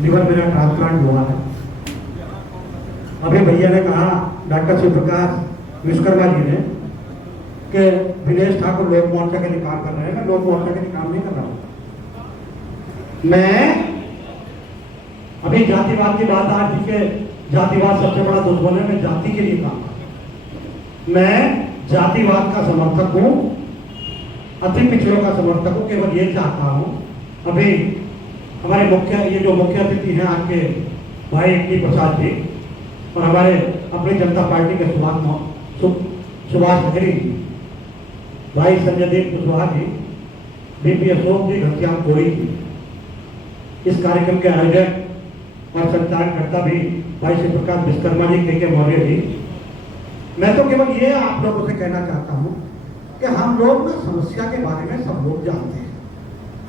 Liver मेरा transplant हुआ है। अभी भैया ने कहा, डॉक्टर शिव प्रकाश विश्वकर्मा जी ने, कि विनेश ठाकुर लोक मोर्चा के लिए काम कर रहे हैं। मैं लोक मोर्चा के लिए काम नहीं कर रहा हूँ। मैं अभी जातिवाद की बात आ रही है, जातिवाद सबसे बड़ा दुश्मन है। मैं जाति के लिए काम कर रहा हूं। मैं जातिवाद का समर्थक हूं, अति पिछड़ों का समर्थक हूं। केवल ये चाहता हूं, अभी हमारे ये जो मुख्य अतिथि हैं आपके भाई टी प्रसाद जी और हमारे अपनी जनता पार्टी के सुभाष बघेली जी, भाई संजय देव कुशवाहा जी, बीपी अशोक जी, घनश्याम कोरी जी, इस कार्यक्रम के आयोजक और संचालकर्ता भी भाई शिव प्रकाश विश्वकर्मा जी, के मौर्य जी। मैं तो केवल ये आप लोगों से कहना चाहता हूं कि हम लोग ना समस्या के बारे में सब लोग जानते हैं।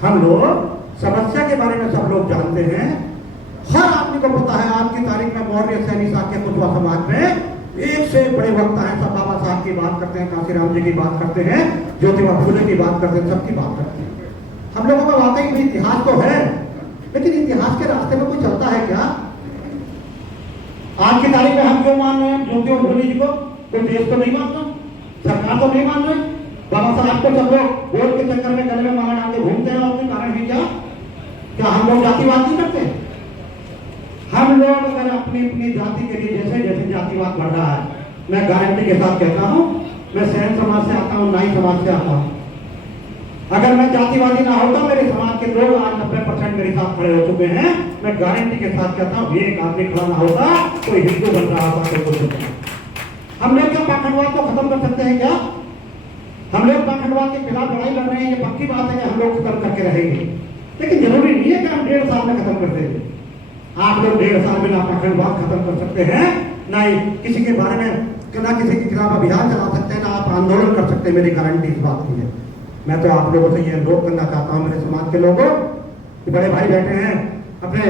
हम लोग समस्या के बारे में सब लोग जानते हैं। हर आदमी को पता है आज की तारीख में मौर्य, सैनी, शाक्य, कुशवाहा समाज में एक से बड़े वक्ता हैं। सब बाबा साहब की बात करते हैं, कांशीराम जी की बात करते हैं, ज्योतिबा फुले की बात करते हैं, सबकी बात करते हैं। हम लोगों का वाकई में इतिहास तो है, लेकिन इतिहास के रास्ते में कोई चलता है क्या? आज की तारीख में हम क्यों मान रहे हैं ज्योतिबा फुले जी को? कोई देश तो नहीं मानता, सरकार तो नहीं मान रही। बाबा साहब को सब लोग वोट के चक्कर में गले में माला डाल के घूमते हैं। और उसके कारण है क्या हम लोग जातिवाद नहीं करते? हम लोग अगर अपनी अपनी जाति के लिए जैसे जैसे जातिवाद बढ़ रहा है, मैं गारंटी के साथ कहता हूं, मैं सैन समाज से आता हूं, नाई समाज से आता हूं। अगर मैं जातिवादी ना होता, मेरे समाज के लोग आज 90% मेरे साथ खड़े हो चुके हैं। मैं गारंटी के साथ कहता हूं, एक आदमी खड़ा ना होता, कोई हिंदू बन रहा होता, कोई कुछ। हम लोग क्या पाखंडवाद को खत्म कर सकते हैं क्या? हम लोग पाखंडवाद के खिलाफ लड़ाई लड़ रहे हैं, ये पक्की बात है कि हम लोग खत्म करके रहेंगे। लेकिन जरूरी नहीं है कि हम 1.5 साल में खत्म कर देंगे। आप लोग 1.5 साल में ना पाखंडवाद खत्म कर सकते हैं, ना ही किसी के बारे में, ना किसी के खिलाफ अभियान चला सकते हैं, ना आप आंदोलन कर सकते हैं। मेरी गारंटी इस बात की है। मैं तो आप लोगों से ये अनुरोध करना चाहता हूं, मेरे समाज के लोगों, बड़े भाई बैठे हैं अपने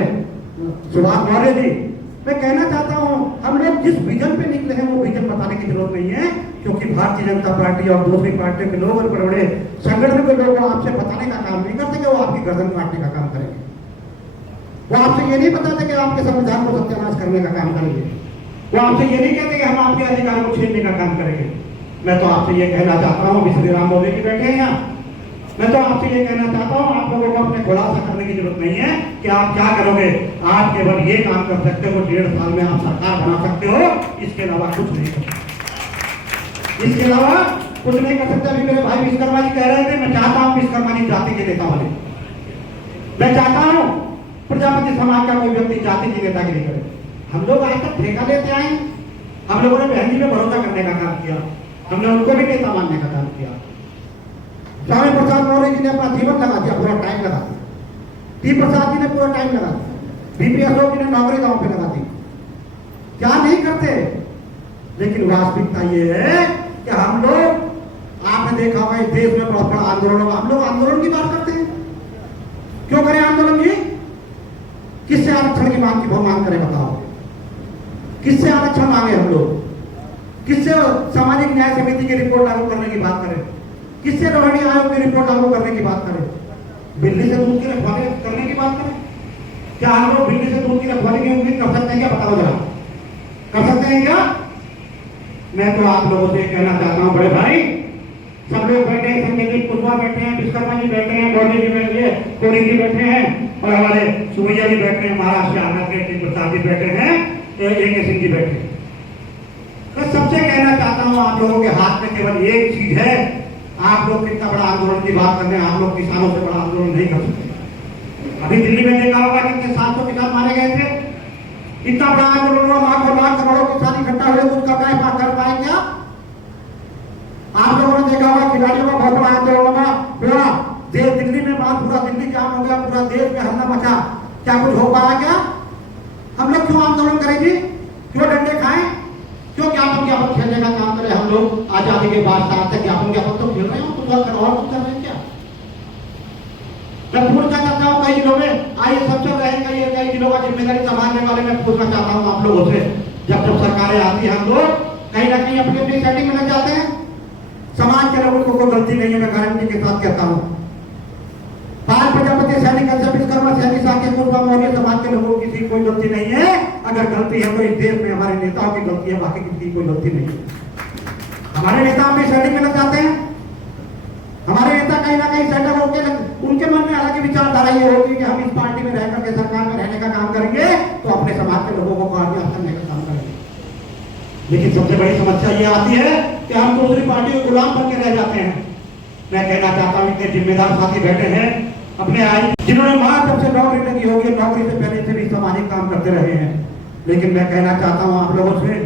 सुभाष मौर्य जी, मैं कहना चाहता हूं, हम लोग जिस विजन पे निकले हैं वो विजन बताने की जरूरत नहीं है, क्योंकि भारतीय जनता पार्टी और दूसरी पार्टियों के लोग और बड़े बड़े संगठन के लोग आपसे बताने का काम नहीं करते कि वो आपकी गर्दन काटने का काम करेंगे। वो आपसे ये नहीं बताते कि आपके संविधान को सत्यानाश करने का काम करेंगे। वो आपसे ये नहीं कहते कि हम आपके अधिकार को छीनने का काम करेंगे। मैं तो आपसे ये कहना चाहता हूँ, अभी श्री राम बोले की बैठे हैं यहाँ, मैं तो आपसे ये कहना चाहता हूँ, आप लोगों को अपने खुलासा करने की जरूरत नहीं है कि आप क्या करोगे। आप केवल ये काम कर सकते हो, 1.5 साल में आप सरकार बना सकते हो, इसके अलावा कुछ नहीं कर सकते। इसके अलावा कुछ नहीं कर सकते। अभी मेरे भाई विश्वकर्मा जी कह रहे थे, मैं चाहता हूँ विश्वकर्मा जी जाति के नेता बने। मैं चाहता हूँ प्रजापति समाज का कोई व्यक्ति जाति की नेतागिरी करे। हम लोग आज तक ठेका लेते आए, हम लोगों ने बहन जी पे भरोसा करने का काम किया, हमने उनको भी नेता मानने का काम किया। स्वामी प्रसाद मौर्य जी ने अपना जीवन लगा दिया, पूरा टाइम लगा दिया। टी प्रसाद जी ने पूरा टाइम लगा दिया। बीपी अशोक जी ने नौकरी गांव पे लगा दी। क्या नहीं करते? लेकिन वास्तविकता ये है कि हम लोग, आपने देखा होगा इस देश में बहुत बड़ा आंदोलन होगा, हम लोग आंदोलन की बात करते हैं। क्यों करें आंदोलन? जी किससे आरक्षण की मांग करें बताओ? किससे आरक्षण मांगे हम लोग? किससे सामाजिक न्याय समिति की रिपोर्ट लागू करने की बात करें? किससे रोहिणी आयोग की रिपोर्ट लागू करने की बात करें? दिल्ली से दूध की रखवाली करने की बात करें? क्या हम लोग दिल्ली से दूध की रखवाली की उम्मीद कर सकते हैं क्या? बताओ जरा, कर सकते हैं क्या? मैं तो आप लोगों से कहना चाहता हूं, बड़े भाई सब लोग बैठे हैं, संजय जी कुशवाहा बैठे हैं, विश्वकर्मा जी बैठे हैं, मौर्य जी बैठे हैं, कोरी जी बैठे हैं, और हमारे सुमैया जी बैठे हैं, महाराष्ट्र आना के टी प्रसाद जी बैठे हैं, AK सिंह जी बैठे हैं। मैं सबसे कहना चाहता हूं, आप लोगों के हाथ में केवल एक चीज है। आप लोग कितना बड़ा आंदोलन की बात कर रहे हैं, आप लोग किसानों से बड़ा आंदोलन नहीं कर सकते। अभी दिल्ली में देखा होगा कितने 700 किसान मारे गए थे। इतना बड़ा आंदोलन हुआ, लाखों लाख करोड़ों किसान इकट्ठा हुए, कुछ कर पाए क्या? आप लोगों ने देखा होगा खिलाड़ियों का बहुत बड़ा आंदोलन होगा, पूरा देश, दिल्ली में बात, पूरा दिल्ली जाम हो गया, पूरा देश में हल्ला मचा। क्या कुछ हो पाया क्या? हम लोग क्यों आंदोलन करेंगे? क्यों डंडे खाएं? क्यों ज्ञापन ज्ञापन खेलने का काम करें? हम लोग आजादी के बाद साथ तक ज्ञापन ज्ञापन तो खेल रहे हो, कुछ और कुछ कर रहे हैं क्या? मैं पूछना चाहता हूँ, कई जिलों में आइए सब चल रहे हैं, कई जिलों का जिम्मेदारी संभालने वाले, मैं पूछना चाहता हूँ आप लोगों से, जब सरकारें आती है, हम लोग कहीं ना कहीं अपनी अपनी सेटिंग में लग जाते हैं। समाज के लोगों को कोई गलती नहीं है, मैं गारंटी के साथ कहता हूँ। 5 प्रजापति सैनिक विश्वकर्मा सैनिक साथ मौर्य समाज के लोगों की कोई गलती नहीं है। अगर गलती है तो इस देश में हमारे नेताओं की गलती है, बाकी किसी की कोई गलती नहीं है। हमारे नेता अपनी सेटिंग में लग जाते हैं। हमारे नेता कहीं ना कहीं सेटल होकर उनके मन में हालांकि विचारधारा ये होगी कि हम इस पार्टी में रहकर के सरकार में रहने का काम करेंगे तो अपने समाज के लोगों को कामयाब करने का काम करेंगे। लेकिन सबसे बड़ी समस्या ये आती है कि हम दूसरी पार्टी के गुलाम बन के रह जाते हैं। मैं कहना चाहता हूं इतने जिम्मेदार साथी बैठे हैं अपने आई, जिन्होंने वहां जब से नौकरी लगी होगी, नौकरी से पहले से भी सामाजिक काम करते रहे हैं। लेकिन मैं कहना चाहता हूं आप लोगों से,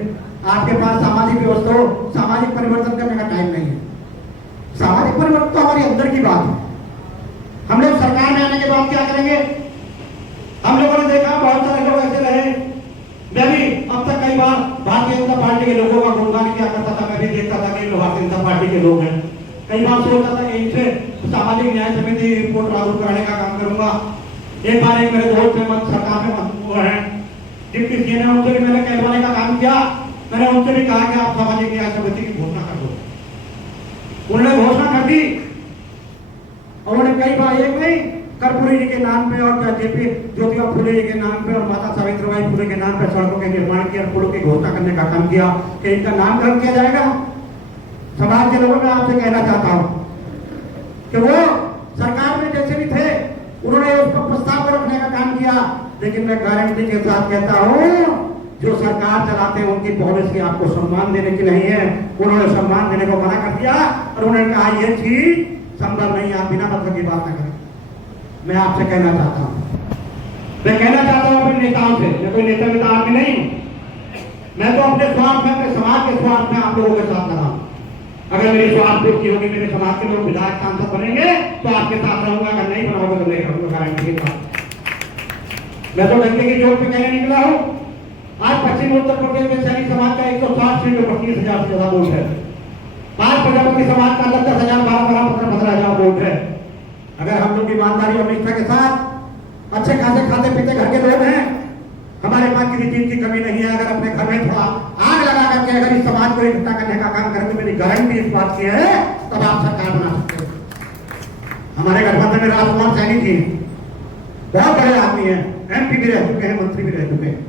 आपके पास सामाजिक व्यवस्था हो, सामाजिक परिवर्तन करने का टाइम नहीं है। सामाजिक परिवर्तन तो हमारे अंदर की बात है। हम लोग सरकार में आने के बाद क्या करेंगे? हम लोगों ने देखा बहुत सारे लोग ऐसे रहे, मैं भी अब तक कई बार भारतीय जनता पार्टी के लोगों का गुणगान किया करता था। मैं भी देखता था कि भारतीय जनता पार्टी के लोग हैं। कई बार सोचता था कि इनसे सामाजिक न्याय समिति रिपोर्ट लागू कराने का काम करूंगा। एक बार एक मेरे दोस्त में सरकार में मंत्री हैं डिप्टी सीएम ने, उनसे भी मैंने कहलवाने का काम किया। मैंने उनसे भी कहा कि आप सामाजिक न्याय समिति की घोषणा कर दो। उन्होंने घोषणा कर दी। उन्होंने कई बार एक नहीं, कर्पूरी जी के नाम पे और जेपी ज्योतिबा फुले जी के नाम पे और माता सावित्रीबाई फुले के नाम पे सड़कों के निर्माण किया और पुलों की घोषणा करने का काम किया कि इनका नामकरण किया जाएगा। समाज के लोगों में आपसे कहना चाहता हूं कि वो सरकार में जैसे भी थे उन्होंने उसको प्रस्ताव को रखने का काम किया। लेकिन मैं गारंटी के साथ कहता हूं जो सरकार चलाते हैं उनकी पॉलिसी आपको सम्मान देने की नहीं है। उन्होंने सम्मान देने को मना कर दिया और उन्होंने कहा यह चीज संभव नहीं, आप बिना मतलब की बात न करें। मैं आपसे कहना चाहता हूं, मैं कहना चाहता हूं अपने नेताओं से, मैं कोई नेता आदमी नहीं हूं। मैं तो अपने स्वार्थ में, अपने समाज के स्वार्थ में आप लोगों के साथ लगा। अगर मेरी स्वार्थ पूर्ति होगी, मेरे समाज के लोग विधायक सांसद बनेंगे तो आपके साथ रहूंगा, अगर नहीं बनाओगे तो नहीं रहूंगा, गारंटी के साथ। मैं तो डंडे की चोट पे कहने निकला हूं। आज पश्चिम उत्तर प्रदेश में सैनिक समाज का 160 सीट में 25,000 से ज्यादा वोट है। आज प्रजापति समाज का 10,000, 12,000, 15,000 वोट है। अगर हम लोग ईमानदारी और निष्ठा के साथ अच्छे खासे खाते पीते घर के लोग हैं, हमारे पास किसी चीज की कमी नहीं है। अगर अपने घर में थोड़ा आग लगा करके अगर इस समाज को इकट्ठा करने का काम करेंगे, मेरी गारंटी इस बात की है, तब आप सरकार बना सकते हैं। हमारे गठबंधन में राजकुमार सैनी जी बहुत बड़े आदमी हैं, एमपी भी रह चुके हैं, मंत्री भी रह चुके हैं।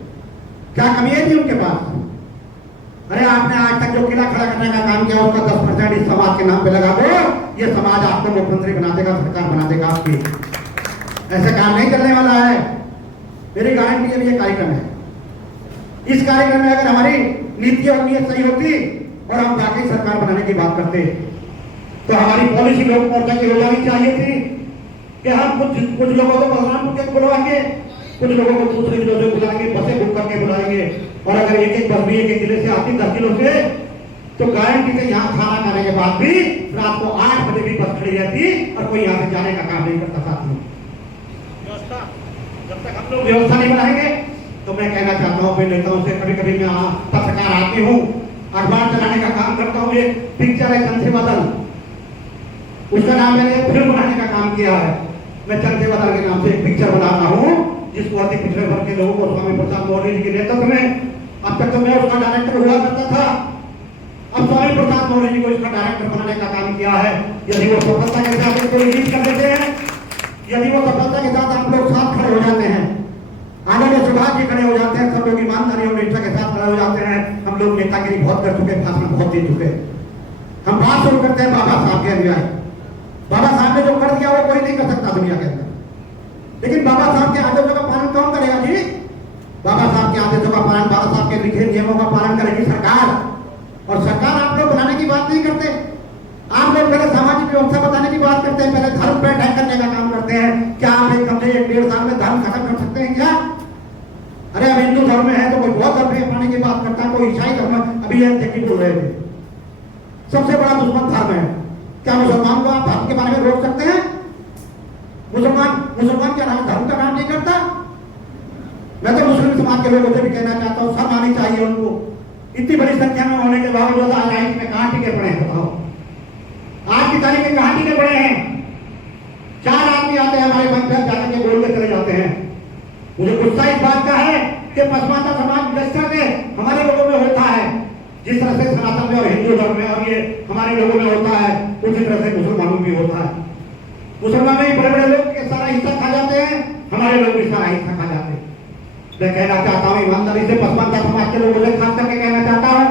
क्या कमी है थी उनके पास? अरे आपने आज तक जो किला खड़ा करने का काम किया उसका 10% इस समाज के नाम पे लगा दो, ये समाज आपको मुख्यमंत्री बना देगा, सरकार बना देगा आपकी। ऐसा काम नहीं चलने वाला है। मेरी गारंटी के लिए कार्यक्रम है। इस कार्यक्रम में अगर हमारी नीति और नीयत सही होती और हम वाकई सरकार बनाने की बात करते तो हमारी पॉलिसी लोक मोर्चा की हो जानी चाहिए थी कि हम कुछ लोगों को बलरामपुर के बुलवाएंगे, कुछ लोगों को दूसरे जिलों से बुलाएंगे, बसें बुक करके बुलाएंगे। और अगर एक बस भी एक जिले से आती 10 किलो से, तो गारंटी से यहाँ खाना खाने के बाद भी रात को 8 बजे भी बस खड़ी रहती और कोई यहाँ से जाने का काम नहीं करता। साथ में व्यवस्था, जब तक हम लोग व्यवस्था नहीं बनाएंगे तो मैं कहना चाहता हूँ अपने नेताओं से, कभी कभी मैं पत्रकार आती हूँ, अखबार चलाने का काम करता हूँ। एक पिक्चर है चंद से बादल, उसका नाम मैंने फिल्म बनाने का काम किया है। मैं चंद से बादल के नाम से एक पिक्चर बनाता हूँ जिसको अति पिछड़े वर्ग के लोगों को स्वामी प्रसाद मौर्य जी के नेतृत्व में, अब तक तो मैं उसका डायरेक्टर हुआ करता था, अब स्वामी प्रसाद मौर्य जी को इसका डायरेक्टर बनाने का काम किया है। यदि वो सफलता के साथ इसको रिलीज कर देते हैं, यदि वो सफलता के साथ आप लोग साथ खड़े हो जाते हैं, आनंद सुभाष जी खड़े हो जाते हैं, सब लोग ईमानदारी और निष्ठा के साथ खड़े हो जाते हैं। हम लोग नेतागिरी बहुत कर चुके, भाषण बहुत दे चुके। हम बात शुरू करते हैं बाबा साहब के अनुयायी। बाबा साहब ने जो कर दिया वो कोई नहीं कर सकता दुनिया के अंदर। लेकिन बाबा साहब के आदेशों का पालन कौन करेगा जी? बाबा साहब के आदेशों का पालन, बाबा साहब के लिखे नियमों का पालन करेगी सरकार। और सरकार आप लोग बनाने की बात नहीं करते, आप लोग पहले सामाजिक व्यवस्था बताने की बात करते हैं, पहले धर्म पे अटैक करने का काम करते हैं। क्या आप एक कम से 1-1.5 साल में धर्म खत्म कर सकते हैं क्या? अरे अब हिंदू धर्म में है तो कोई बौद्ध धर्म अपनाने की बात करता है, कोई ईसाई धर्म। अभी ये बोल रहे थे सबसे बड़ा दुश्मन धर्म है। क्या मुसलमान को आप धर्म के बारे में रोक सकते हैं? मुसलमान क्या धर्म का काम नहीं करता? मैं तो मुस्लिम समाज के लोगों से भी कहना चाहता हूँ, सब आनी चाहिए उनको। इतनी बड़ी संख्या में होने के बावजूद आज आइस में कहां टिके पड़े हैं बताओ? आज की तारीख में कहां टिके पड़े हैं? 4 आदमी आते हैं हमारे मंच पर जाकर के बोल के चले जाते हैं। मुझे गुस्सा इस बात का है कि पसमानता समाज लश्कर में हमारे लोगों में होता है, जिस तरह से सनातन में और हिंदू धर्म में और ये हमारे लोगों में होता है, उसी तरह से मुसलमानों में होता है। मुसलमान में बड़े बड़े लोग सारा हिस्सा खा जाते हैं, हमारे लोग भी सारा हिस्सा खा जाते हैं। मैं कहना चाहता हूँ ईमानदारी से पसमानदा समाज के लोगों से खास करके कहना चाहता हूँ,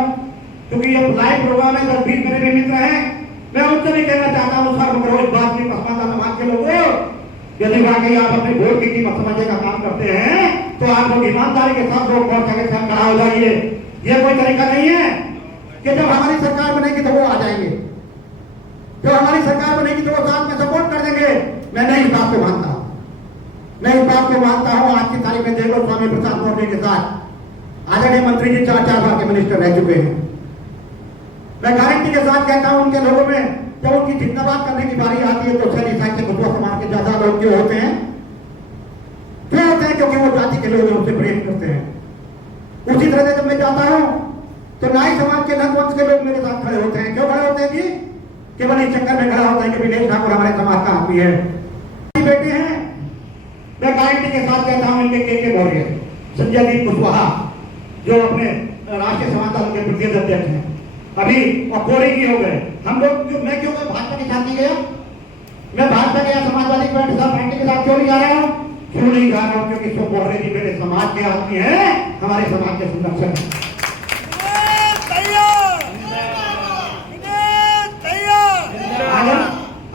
क्योंकि ये लाइव प्रोग्राम है, 10-20 मेरे भी मित्र हैं, मैं उनसे भी कहना चाहता हूँ सर्व करो इस बात की पसमानदा समाज के लोगों, यदि वाकई आप अपने वोट की कीमत समझने का काम करते हैं तो आप लोग ईमानदारी के साथ वोट मोर्चा के साथ खड़ा हो जाइए। ये कोई तरीका नहीं है कि जब हमारी सरकार बनेगी तो वो आ जाएंगे, जब हमारी सरकार बनेगी तो वो साथ में सपोर्ट कर देंगे। मैं नहीं इस बात को मानता हूँ, मैं इस बात को मानता हूँ। आज की तारीख में देखो स्वामी प्रसाद मौर्य के साथ आदरणीय मंत्री जी 4 बार के मिनिस्टर रह चुके हैं। मैं गारंटी के साथ कहता हूँ उनके लोगों में जब उनकी जिंदाबाद करने की बारी आती है तो सैनिक साहित्य गुरुआ समाज के ज्यादा लोग क्यों होते हैं? क्योंकि वो जाति के लोग उनसे प्रेम करते हैं। उसी तरह से जब मैं जाता हूँ तो नाई समाज के नंदवंश के लोग मेरे साथ खड़े होते हैं। क्यों खड़े होते हैं जी? केवल इस चक्कर में खड़ा होता है कि विनेश ठाकुर हमारे समाज का आदमी है, बेटे हैं। मैं गारंटी के साथ कहता हूँ इनके के मौर्य, संजय दीप कुशवाहा जो अपने राष्ट्रीय समाजवाद के प्रदेश अध्यक्ष हैं, अभी और कोरे की हो गए। हम लोग मैं क्यों भाजपा के साथ नहीं गया? मैं भाजपा के या समाजवादी पार्टी के साथ क्यों नहीं जा रहा हूँ? क्यों नहीं जा रहा हूँ? क्योंकि तो मौर्य जी मेरे समाज के आदमी हैं, हमारे समाज के संरक्षक हैं।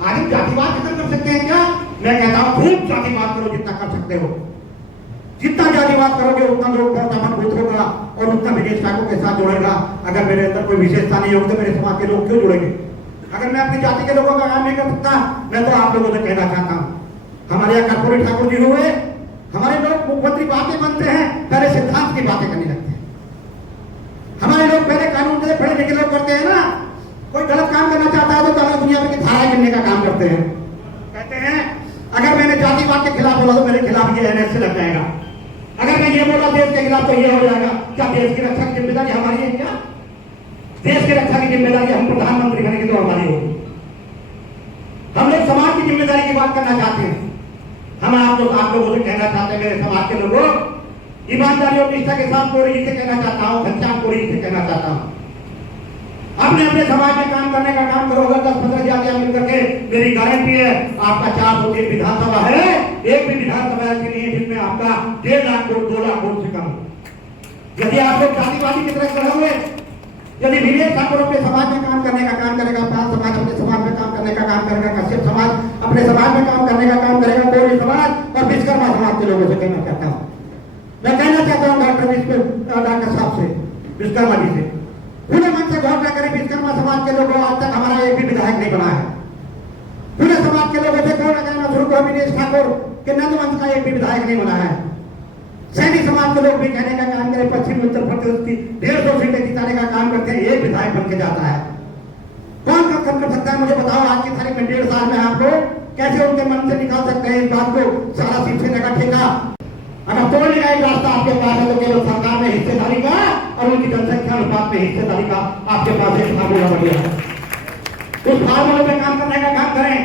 आगे जातिवाद खत्म कर सकते हैं क्या? मैं कहता हूँ खूब जातिवाद करो, जितना कर सकते हो। जितना जातिवाद करोगे उतना लोग बहुत मजबूत होगा और उतना विनेश ठाकुर के साथ जुड़ेगा। अगर मेरे अंदर कोई विशेषता नहीं होगी तो मेरे समाज के लोग क्यों जुड़ेंगे? अगर मैं अपनी जाति के लोगों का काम नहीं कर सकता, मैं तो आप लोगों से कहना चाहता हूँ, हमारे यहाँ कर्पूरी ठाकुर जी हुए, हमारे लोग मुख्यमंत्री बातें बनते हैं, पहले सिद्धांत की बातें करने लगते हैं। हमारे लोग पहले कानून से पढ़े लिखे लोग करते हैं ना, कोई गलत काम करना चाहता है तो दुनिया में धारा गिनने का काम करते हैं। कहते हैं अगर मैंने जातिवाद के खिलाफ बोला तो मेरे खिलाफ ये एनएस से लग जाएगा, अगर मैं ये बोला देश के खिलाफ तो ये हो जाएगा। क्या देश की रक्षा की जिम्मेदारी हमारी है? क्या देश की रक्षा की जिम्मेदारी हम प्रधानमंत्री बनेंगे तो हमारी होगी? हम लोग समाज की जिम्मेदारी की बात करना चाहते हैं। हम आप लोगों से कहना चाहते हैं, मेरे समाज के लोगों, ईमानदारी और निष्ठा के साथ कोरी जी से कहना चाहता हूँ, घनश्याम कोरी जी से कहना चाहता हूँ, अपने समाज में काम करने का काम करो। अगर 10-15 जातियां मिलकर के, मेरी गारंटी है आपका 401 विधानसभा है, एक भी विधानसभा ऐसी नहीं है जिसमें आपका 1.5 लाख वोट 2 लाख वोट से कम। यदि आप लोग जातिवादी की तरह करोगे, यदि विनेश ठाकुर अपने समाज में काम करने का काम करेगा, पाल समाज अपने समाज में काम करने का काम करेगा, कश्यप समाज अपने समाज में काम करने का काम करेगा, कोरी समाज और विश्वकर्मा समाज के लोगों से कहना चाहता हूँ, मैं कहना चाहता हूँ डॉक्टर साहब से, विश्वकर्मा जी से, खुले मन से गौर न करें। विश्वकर्मा समाज के लोगों आज तक हमारा एक भी विधायक नहीं बना है। खुले समाज के लोगों से गौर न करना शुरू करो, विनेश ठाकुर के नंदवंश का एक भी विधायक नहीं बना है। सैनिक समाज के लोग भी कहने का काम करें, पश्चिम उत्तर प्रदेश की 150 सीटें जिताने का काम करते हैं, एक विधायक बन के जाता है। कौन कर सकता है मुझे बताओ? आज की तारीख में 1.5 साल में आप लोग कैसे उनके मन से निकाल सकते हैं इस बात को? सारा सीट से लगा ठेका अगर तोड़ने का एक रास्ता आपके पास है तो केवल सरकार में हिस्सेदारी का और उनकी जनसंख्या अनुपात में हिस्सेदारी का आपके पास एक फार्मूला बढ़िया है। उस फार्मूले में काम करने का काम करें।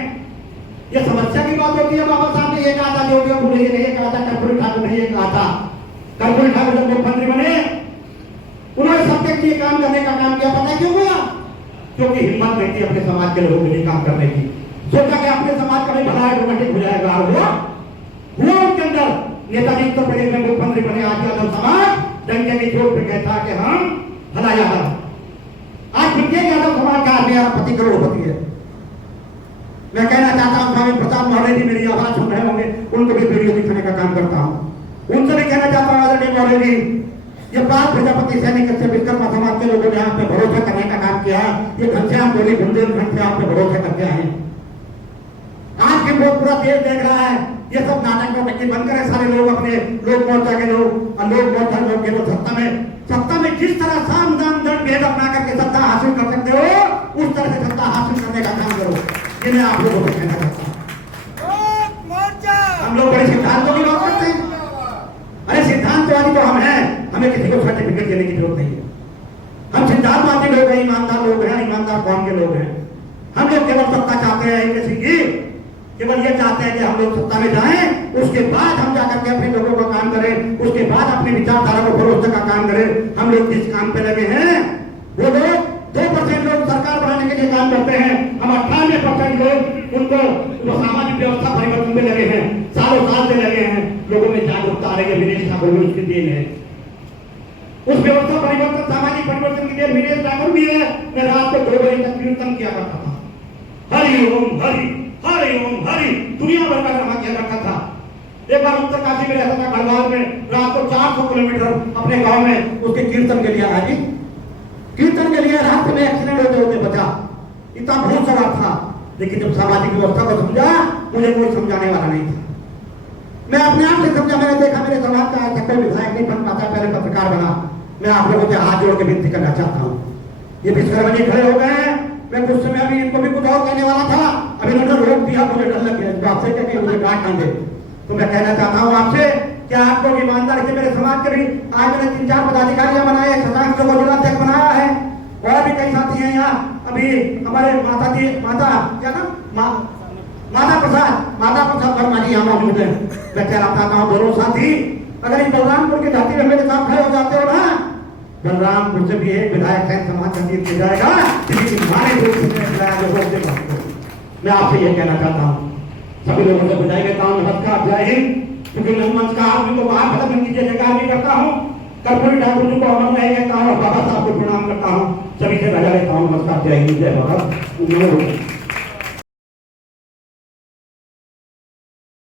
ये समस्या की बात होती है। बाबा साहब ने ये कहा था, जो भूले नहीं कहा था, कर्पूरी ठाकुर ने ये कहा था। कर्पूरी ठाकुर जब मुख्यमंत्री बने उन्होंने सबके लिए काम करने का काम किया। पता क्यों हुआ? क्योंकि हिम्मत नहीं थी अपने समाज के लोगों के लिए काम करने की। सोचा कि अपने समाज का भी भला ऑटोमेटिक हो जाएगा। हुआ उनके अंदर। नेताजी उत्तर प्रदेश में मुख्यमंत्री बने, आज यादव समाज डंके की चोट पे कहता कि हम भला यादव। आज प्रत्येक यादव समाज का आदमी 50 करोड़पति है। मैं कहना चाहता हूँ स्वामी प्रसाद मौर्य जी मेरी आवाज सुन रहे होंगे, उनको भी वीडियो दिखाने का काम करता हूँ। उनसे भी कहना चाहता हूँ आदरणीय मौर्य जी, ये 5 प्रजापति सैनिक से विश्वकर्मा समाज के लोगों ने आप पे भरोसा करने का काम किया। ये घनश्याम बोली बुंदेलखंड से आप पे भरोसा करके आए। आज के बहुत पूरा देश देख रहा है। ये सब नाटक में बंद करें सारे लोग, अपने लोक मोर्चा के लोग और लोक मोर्चा लोग के लोग सत्ता में जिस तरह साम दाम दंड भेद अपना करके सत्ता हासिल कर सकते हो, उस तरह से सत्ता हासिल करने का काम करो। ये मैं आप लोगों को कहना चाहता हूँ। हम लोग बड़े सिद्धांतों की बात करते हैं। अरे सिद्धांतवादी तो हम हैं, हमें किसी को सर्टिफिकेट देने की जरूरत नहीं है। हम सिद्धांतवादी लोग हैं, ईमानदार लोग हैं, ईमानदार कौम के लोग हैं। हम लोग केवल सत्ता चाहते हैं किसी की, केवल ये चाहते हैं कि हम लोग सत्ता में जाएं, उसके बाद हम जाकर के अपने लोगों का काम करें, उसके बाद अपनी विचारधारा को भरोसे का काम करें। हम लोग जिस काम पे लगे हैं वो लोग 2% लोग सरकार बनाने के लिए काम करते हैं, हम 98% लोग उनको सामाजिक व्यवस्था परिवर्तन में लगे हैं, सालों साल से लगे हैं। लोगों में जागरूकता आ रही है। विनेश ठाकुर भी उसकी देन है। उस व्यवस्था परिवर्तन, सामाजिक परिवर्तन की देन वीरेश ठाकुर भी है। मैं रात को 2 बजे तक कीर्तन किया करता था, हरि ओम हरि, हरि ओम हरि, दुनिया भर का ड्रामा किया करता था। एक बार उत्तरकाशी में रहता था, गढ़वाल में, रात को 400 किलोमीटर अपने गांव में उसके कीर्तन के लिए आया जी। कीर्तन के लिए रात में एक्सीडेंट होते होते बचा, इतना भूत सवार था। लेकिन जब सामाजिक व्यवस्था को समझा, मुझे कोई समझाने वाला नहीं था। मैं अपने आप से समझा, मैंने देखा मेरे समाज का आज तक कोई विधायक नहीं बन पाता, पहले पत्रकार बना। मैं आप लोगों से हाथ जोड़ के विनती करना चाहता हूँ, ये विश्वकर्मा जी खड़े हो गए हैं, मैं कुछ समय अभी इनको भी कुछ और कहने वाला था, अभी इन्होंने रोक दिया, मुझे डर लग गया आपसे कहकर मुझे काट कांदे। तो मैं कहना चाहता हूँ आपसे, क्या आप लोग ईमानदारी से मेरे समाज के भी, आज मैंने 3-4 पदाधिकारियां बनाए, शशांक को जिलाध्यक्ष बनाया है, और भी कई साथी हैं यहाँ। अभी हमारे माता जी, माता क्या नाम, माता प्रसाद वर्मा जी यहाँ मौजूद है। मैं कहना चाहता हूँ दोनों साथी, अगर इस बलरामपुर की धरती में मेरे साथ खड़े हो जाते हो ना, बलरामपुर से भी एक विधायक है समाज का जीत जाएगा, किसी माने रूप से मैं आपसे ये कहना चाहता हूँ। सभी लोगों से बजाई देता हूँ, नमस्कार, जय हिंद। क्योंकि नमस्कार आदमी को बाहर खत्म कीजिए, जयकार भी करता हूँ, कर्पूरी ठाकुर जी को अमर रह कहता हूँ, बाबा साहब को प्रणाम करता हूँ, सभी से बजा लेता हूँ, नमस्कार, जय हिंद, जय भारत।